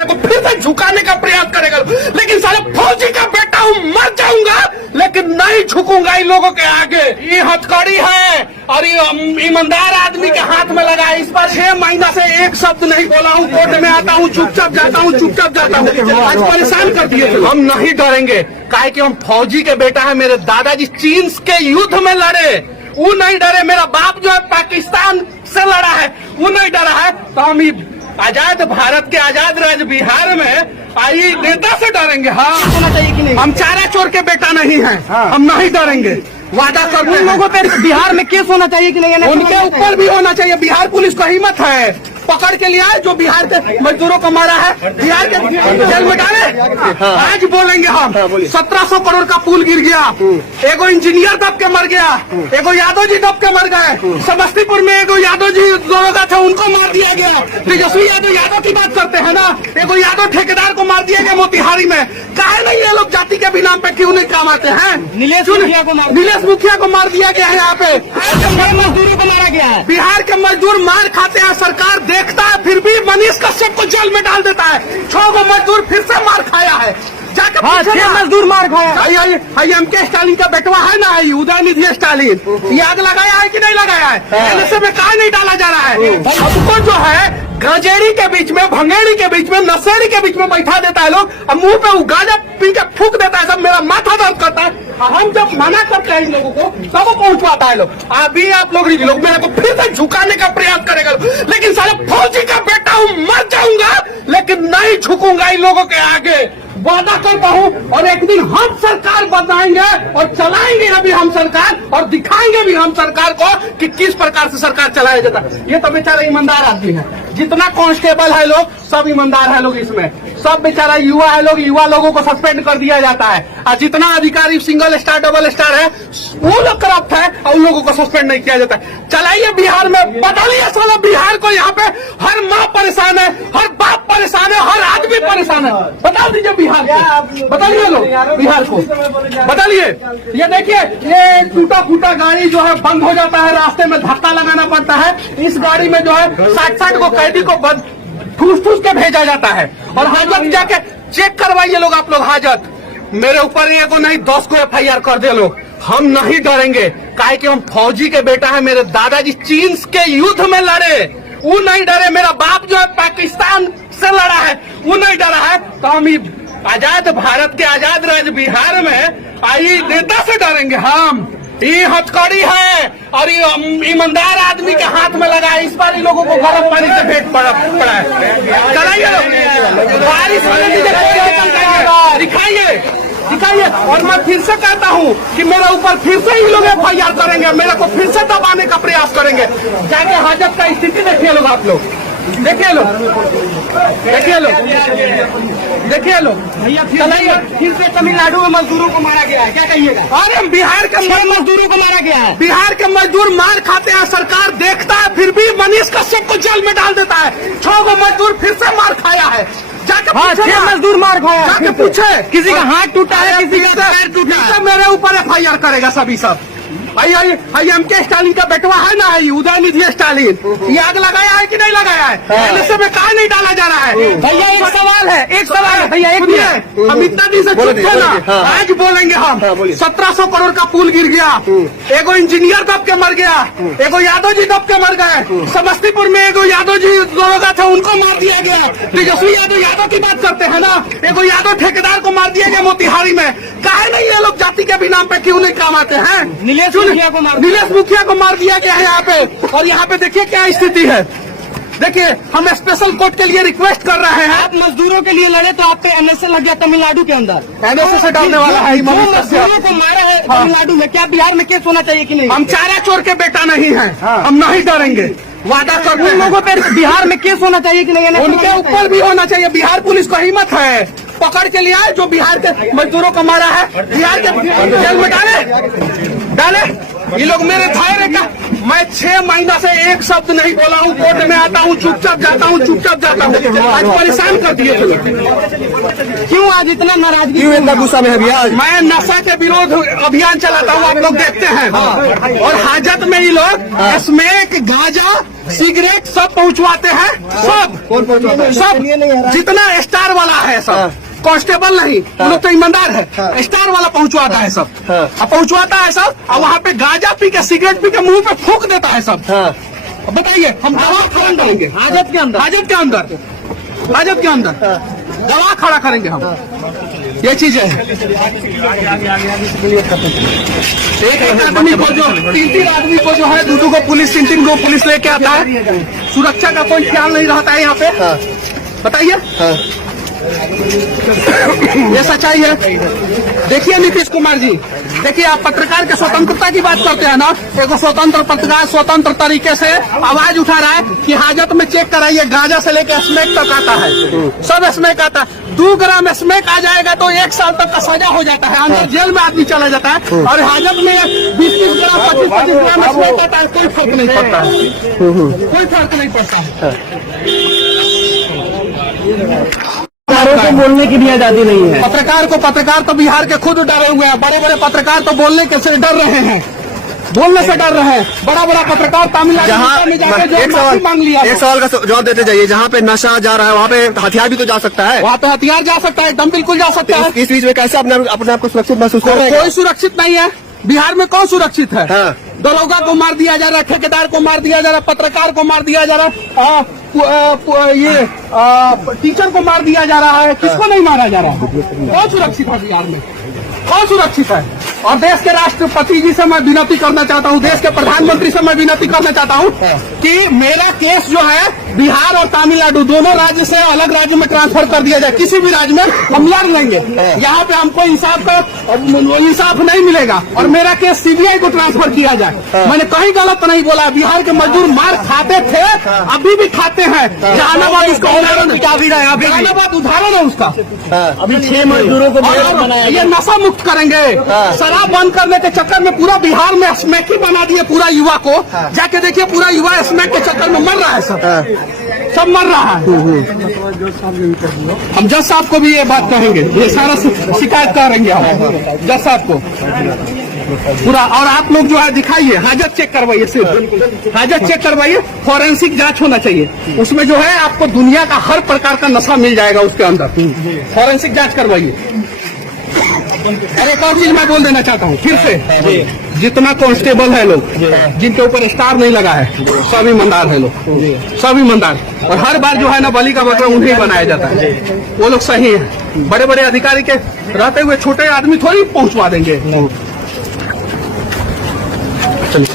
को फिर से झुकाने का प्रयास करेगा, लेकिन साले फौजी का बेटा हूँ, मर जाऊंगा लेकिन नहीं झुकूंगा इन लोगों के आगे। ये हथकड़ी है और ये ईमानदार आदमी के हाथ में लगा है। इस पर 6 महीना से एक शब्द नहीं बोला हूँ, कोर्ट में आता हूँ चुपचाप जाता हूँ, चुपचाप जाता हूँ। आज परेशान कर दिए। हम नहीं डरेंगे, काहे कि हम फौजी के बेटा है। मेरे दादाजी चीन के युद्ध में लड़े, वो नहीं डरे। मेरा बाप जो है पाकिस्तान से लड़ा है, वो नहीं डरा है। तो हम आजाद भारत के आजाद राज्य बिहार में आई नेता से डरेंगे? हाँ, होना चाहिए कि नहीं? हम चारा चोर के बेटा नहीं हैं। हम नहीं डरेंगे, वादा करते हैं। लोगों पे बिहार में केस होना चाहिए कि नहीं? उनके ऊपर भी होना चाहिए। बिहार पुलिस को हिम्मत है, पकड़ के लिया है जो बिहार के मजदूरों को मारा है, बिहार के जेल में डाले। आज बोलेंगे हम, 1700 करोड़ का पुल गिर गया, एगो इंजीनियर दब के मर गया, एगो यादव जी दब के मर गए। समस्तीपुर में एगो यादव जी दरोगा था, उनको मार दिया गया। तेजस्वी यादव की बात करते हैं ना, एगो यादव ठेकेदार को मार दिया गया मोतिहारी में। काहे नहीं ये लोग जाति के भी नाम पे क्यों नहीं काम आते हैं? नीलेश मुखिया को मार दिया गया है। यहाँ पे मजदूरों को मारा गया है। बिहार के मजदूर मार खाते हैं, सरकार देखता है, फिर भी मनीष कश्यप को जेल में डाल देता है। 6 मजदूर फिर से मार खाया है। जाकर 6 मजदूर मार खाया। एमके स्टालिन का बेटवा है ना, उदयनिधि स्टालिन, ये आग लगाया है कि नहीं लगाया है? एनएसए में कहा नहीं डाला जा रहा है? हमको जो है गजेड़ी के बीच में, भंगेड़ी के बीच में, नशेड़ी के बीच में बैठा देता है लोग, और मुंह पे वो गांजा पी के फूक देता है। सब मेरा माथा दर्द करता है। हम जब मना करते हैं इन लोगों को, तब वो पहुंचवाता है लोग। अभी आप लोग मेरे को फिर से झुकाने का प्रयास करेगा, लेकिन साले फौजी का बेटा हूँ, मर जाऊंगा लेकिन नहीं झुकूंगा इन लोगों के आगे। वादा करता हूँ, और एक दिन हम सरकार बनाएंगे और चलाएंगे अभी हम सरकार, और दिखाएंगे भी हम सरकार को कि किस प्रकार से सरकार चलाया जाता है। ये तो बेचारा ईमानदार आदमी है। जितना कांस्टेबल है लोग, सब ईमानदार है लोग। इसमें सब बेचारा युवा है लोग, युवा लोगों को सस्पेंड कर दिया जाता है। और जितना अधिकारी सिंगल स्टार डबल स्टार है, वो लोग करप्ट है और उन लोगों को सस्पेंड नहीं किया जाता है। चलाइए बिहार में, बदलिए साला बिहार को। यहाँ पे हर माँ परेशान है, हर बाप परेशान है, हर आदमी परेशान है। बता दीजिए बिहार को, बताइए लोग बिहार को, बताइए। ये देखिए, ये टूटा फूटा गाड़ी जो है बंद हो जाता है, रास्ते में धक्का लगाना पड़ता है। इस गाड़ी में जो है 60 को कैदी को ठूस के भेजा जाता है, और हाजत जाके चेक करवाइए लोग, आप लोग हाजत। मेरे ऊपर एक को नहीं 10 को FIR कर दे लोग। हम नहीं डरेंगे, काहे कि हम फौजी के बेटा है। मेरे दादाजी चीन के युद्ध में लड़े, वो नहीं डरे। मेरा बाप जो है पाकिस्तान से लड़ा है, वो नहीं डरा है। तो हम आजाद भारत के आजाद राज्य बिहार में आई नेता से डरेंगे? हम ये हथकड़ी है और ये ईमानदार आदमी के हाथ में लगा है। इस बार इन लोगों को गर्म पानी से भेंट पड़ा है। चलाइए बारिश होने दीजिए, दिखाइए। और मैं फिर से कहता हूँ कि मेरे ऊपर फिर से ही लोग FIR करेंगे, मेरे को फिर से दबाने का प्रयास करेंगे। जाके हाजत का स्थिति देखिए लोग, आप लोग देखिए लोग भैया फिर से तमिलनाडु में मजदूरों को मारा गया है, क्या कहिएगा? अरे बिहार के मजदूरों को मारा गया है। बिहार के मजदूर मार खाते हैं, सरकार देखता है, फिर भी मनीष कश्यप को जेल में डाल देता है। 6 मजदूर फिर से मार खाया है। जाके 6 मजदूर मार खाया। जाके पूछे, किसी का हाथ टूटा है, किसी का पैर टूटा है। मेरे ऊपर FIR करेगा सभी सब। एमके स्टालिन का बेटवा है ना, उदयनिधि स्टालिन, ये आग लगाया है कि नहीं लगाया है? एनएसए में कहा नहीं डाला जा रहा है? भैया एक सवाल है भैया, एक मिनट। हम इतना दिन से चुप थे ना, आज बोलेंगे हम। 1700 करोड़ का पुल गिर गया, एगो इंजीनियर दब के मर गया, एगो यादव जी दब के मर गए। समस्तीपुर में एगो यादव जी दरोगा था, उनको मार दिया गया। तेजस्वी यादव की बात करते हैं ना, एगो यादव ठेकेदार को मार दिया गया मोतिहारी में। काहे नहीं ये लोग जाति के भी नाम पे क्यों नहीं काम आते हैं? नीलेश मुखिया को मार दिया गया है यहाँ पे। और यहाँ पे देखिए क्या स्थिति है। देखिए, हम स्पेशल कोर्ट के लिए रिक्वेस्ट कर रहे हैं। आप मजदूरों के लिए लड़े तो आप पे NSA लग गया तमिलनाडु के अंदर। NSA से डालने वाला है। मजदूरों को मारा है तमिलनाडु में, क्या बिहार में केस होना चाहिए कि नहीं? हम चारा चोर के बेटा नहीं है, हम नहीं डरेंगे, वादा करते हैं। लोगों पे बिहार में केस होना चाहिए कि नहीं? उनके ऊपर भी होना चाहिए। बिहार पुलिस को हिम्मत है, पकड़ के लिया है जो बिहार के मजदूरों को मारा है, बिहार के जेल में डाले। ये लोग मेरे धैर्य का, मैं 6 महीना से एक शब्द नहीं बोला हूँ, कोर्ट में आता हूँ चुपचाप जाता हूँ, चुपचाप जाता हूँ। आज परेशान कर दिए थे लोग। क्यों आज इतना नाराजगी, क्यों इतना गुस्सा में है भैया आज? मैं नशा के विरोध अभियान चलाता हूँ, आप लोग देखते हैं। और हाजत में ये लोग स्मैक, गांजा, सिगरेट सब पहुंचवाते हैं। सब कौन पहुंचवाता? सब जितना स्टार वाला है सब, कांस्टेबल नहीं, वो लोग तो ईमानदार है। स्टार वाला पहुंचवाता है सब, अब पहुंचवाता है सब, और वहाँ पे गांजा पी के, सिगरेट पी के मुंह पे फूंक देता है सब। अब बताइए हम गवाह खड़ा करेंगे हाजत के अंदर, हाजत के अंदर, हाजत के अंदर गवाह खड़ा करेंगे हम। ये चीज है। एक आदमी को जो 3 आदमी को जो है, 2 को पुलिस, 3 को पुलिस लेके आता है। सुरक्षा का कोई ख्याल नहीं रहता है यहाँ पे। बताइए ये सच्चाई है। देखिए नीतीश कुमार जी, देखिए आप पत्रकार के स्वतंत्रता की बात करते हैं ना, एक स्वतंत्र पत्रकार स्वतंत्र तरीके से आवाज उठा रहा है कि हाजत में चेक कराइए, गांजा से लेकर स्मैक तक आता है, सब स्मैक आता है। 2 ग्राम स्मैक आ जाएगा तो 1 साल तक का सजा हो जाता है, अंदर जेल में आदमी चला जाता है। और हाजत में 20-20 ग्राम, 25-25 ग्राम स्मैक आता है, कोई फर्क नहीं पड़ता है, कोई फर्क नहीं पड़ता है। पत्रकारों को बोलने की भी आजादी नहीं है। पत्रकार तो बिहार के खुद डरे हुए हैं। बड़े बड़े पत्रकार तो बोलने के से डर रहे हैं, बोलने से डर रहे हैं। बड़ा बड़ा पत्रकार तमिलनाडु में जाकर जो माफी मांग लिया। एक सवाल का जवाब देते जाइए। जहाँ पे नशा जा रहा है वहाँ पे हथियार भी तो जा सकता है। वहाँ पे हथियार जा सकता है, एकदम बिल्कुल जा सकता है। इस बीच में कैसे अपने आप को सुरक्षित महसूस कर रहे हैं? कोई सुरक्षित नहीं है बिहार में। कौन सुरक्षित है? दरोगा को मार दिया जा रहा है, ठेकेदार को मार दिया जा रहा है, पत्रकार को मार दिया जा रहा है, ये टीचर को मार दिया जा रहा है। किसको नहीं मारा जा रहा है? कौन सुरक्षित है बिहार में? कौन सुरक्षित है? और देश के राष्ट्रपति जी से मैं विनती करना चाहता हूँ, देश के प्रधानमंत्री से मैं विनती करना चाहता हूँ कि मेरा केस जो है बिहार और तमिलनाडु दोनों राज्य से अलग राज्य में ट्रांसफर कर दिया जाए। किसी भी राज्य में हम लड़ लेंगे, यहाँ पे हमको इंसाफ नहीं मिलेगा। और मेरा केस सीबीआई को ट्रांसफर किया जाए। मैंने कहीं गलत नहीं बोला। बिहार के मजदूर मार खाते थे, अभी भी खाते हैं। जहानाबाद उसका उदाहरण, जहानाबाद उदाहरण है उसका। अभी 6 मजदूरों को बनाया। ये नशा मुक्त करेंगे। शराब बंद करने के चक्कर में पूरा बिहार में स्मैक ही बना दिए पूरा युवा को। जाके देखिए पूरा युवा स्मैक के चक्कर में मर रहा है, सब मर रहा है। हम जज साहब को भी ये बात कहेंगे, ये सारा शिकायत करेंगे हम जज साहब को पूरा। और आप लोग जो है दिखाइए, हाजत चेक करवाइए, सिर्फ हाजत चेक करवाइए। फॉरेंसिक जांच होना चाहिए उसमें, जो है आपको दुनिया का हर प्रकार का नशा मिल जाएगा उसके अंदर। फॉरेंसिक जांच करवाइए। और एक और चीज मैं बोल देना चाहता हूँ फिर से, जितना कांस्टेबल है लोग जिनके ऊपर स्टार नहीं लगा है, सब ईमानदार है लोग, सब ईमानदार। और हर बार जो है ना बलि का बकरा उन्हें बनाया जाता है। वो लोग सही है। बड़े बड़े अधिकारी के रहते हुए छोटे आदमी थोड़ी पहुंचवा देंगे। चलिए